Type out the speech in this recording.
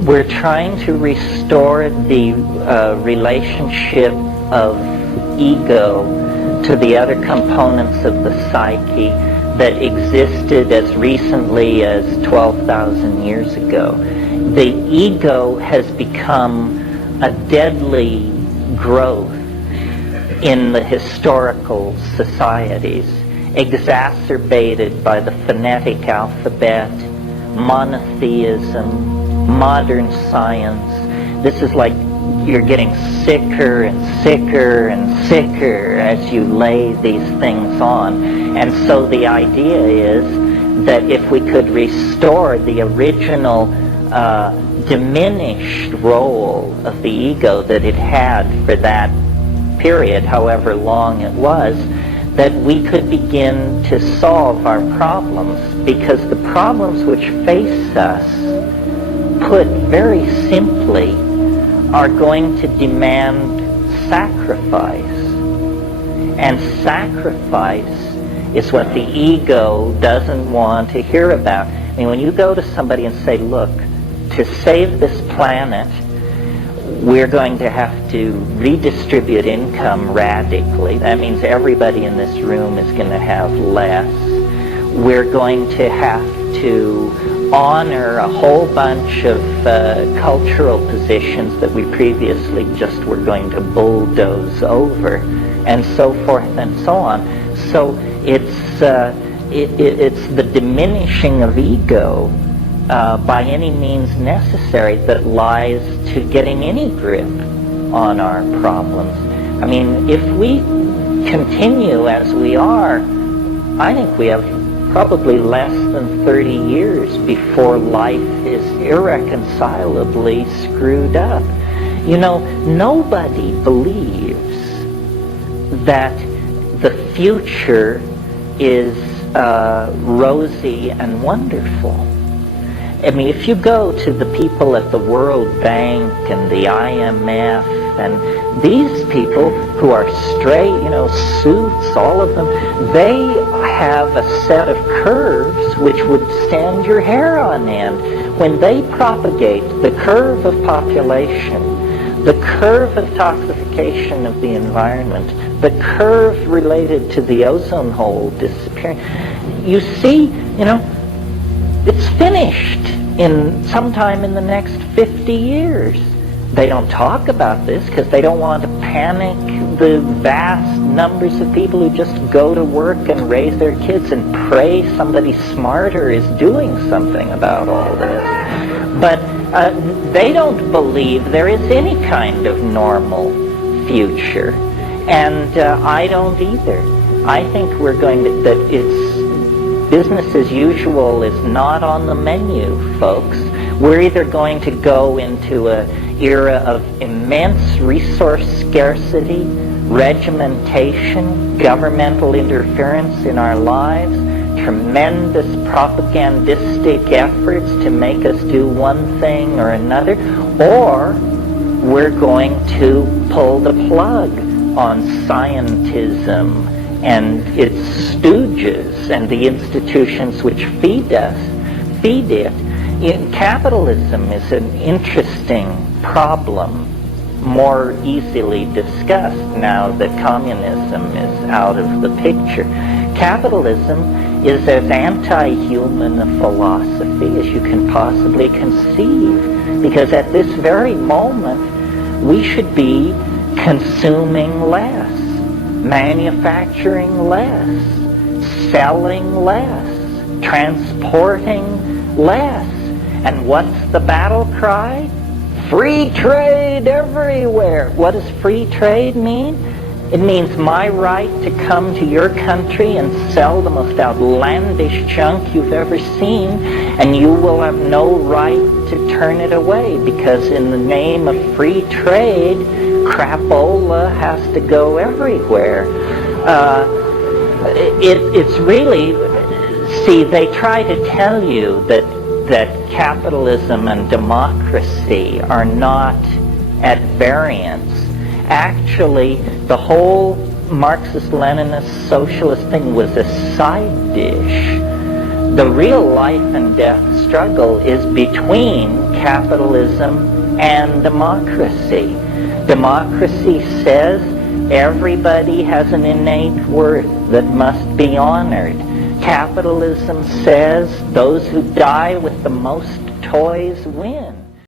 we're trying to restore the relationship of ego to the other components of the psyche that existed as recently as 12,000 years ago. The ego has become a deadly growth in the historical societies, exacerbated by the phonetic alphabet, monotheism, modern science. This is like you're getting sicker and sicker and sicker as you lay these things on. And so the idea is that if we could restore the original diminished role of the ego that it had for that period, however long it was, that we could begin to solve our problems, because the problems which face us, put very simply, are going to demand sacrifice. And sacrifice is what the ego doesn't want to hear about. I mean, when you go to somebody and say, look, to save this planet, we're going to have to redistribute income radically. That means everybody in this room is going to have less. We're going to have to honor a whole bunch of cultural positions that we previously just were going to bulldoze over, and so forth and so on. So it's the diminishing of ego by any means necessary that lies to getting any grip on our problems. I mean, if we continue as we are, I think we have probably less than 30 years before life is irreconcilably screwed up. You know, nobody believes that the future is rosy and wonderful. I mean, if you go to the people at the World Bank and the IMF and these people who are straight, you know, suits, all of them, they have a set of curves which would stand your hair on end. When they propagate the curve of population, the curve of toxification of the environment, the curve related to the ozone hole disappearing, you see, you know, it's finished in sometime in the next 50 years. They don't talk about this because they don't want to panic the vast numbers of people who just go to work and raise their kids and pray somebody smarter is doing something about all this. But they don't believe there is any kind of normal future. And I don't either. I think we're going to, that it's business as usual is not on the menu, folks. We're either going to go into an era of immense resource scarcity, regimentation, governmental interference in our lives, tremendous propagandistic efforts to make us do one thing or another, or we're going to pull the plug on scientism and its stooges and the institutions which feed it. Capitalism is an interesting problem, more easily discussed now that communism is out of the picture. Capitalism is as anti-human a philosophy as you can possibly conceive, because at this very moment we should be consuming less, manufacturing less, selling less, transporting less. And what's the battle cry? Free trade everywhere. What does free trade mean? It means my right to come to your country and sell the most outlandish junk you've ever seen, and you will have no right to turn it away, because in the name of free trade, crapola has to go everywhere. It's really, see, they try to tell you that capitalism and democracy are not at variance. Actually, the whole Marxist-Leninist socialist thing was a side dish. The real life and death struggle is between capitalism and democracy. Democracy says everybody has an innate worth that must be honored. Capitalism says those who die with the most toys win.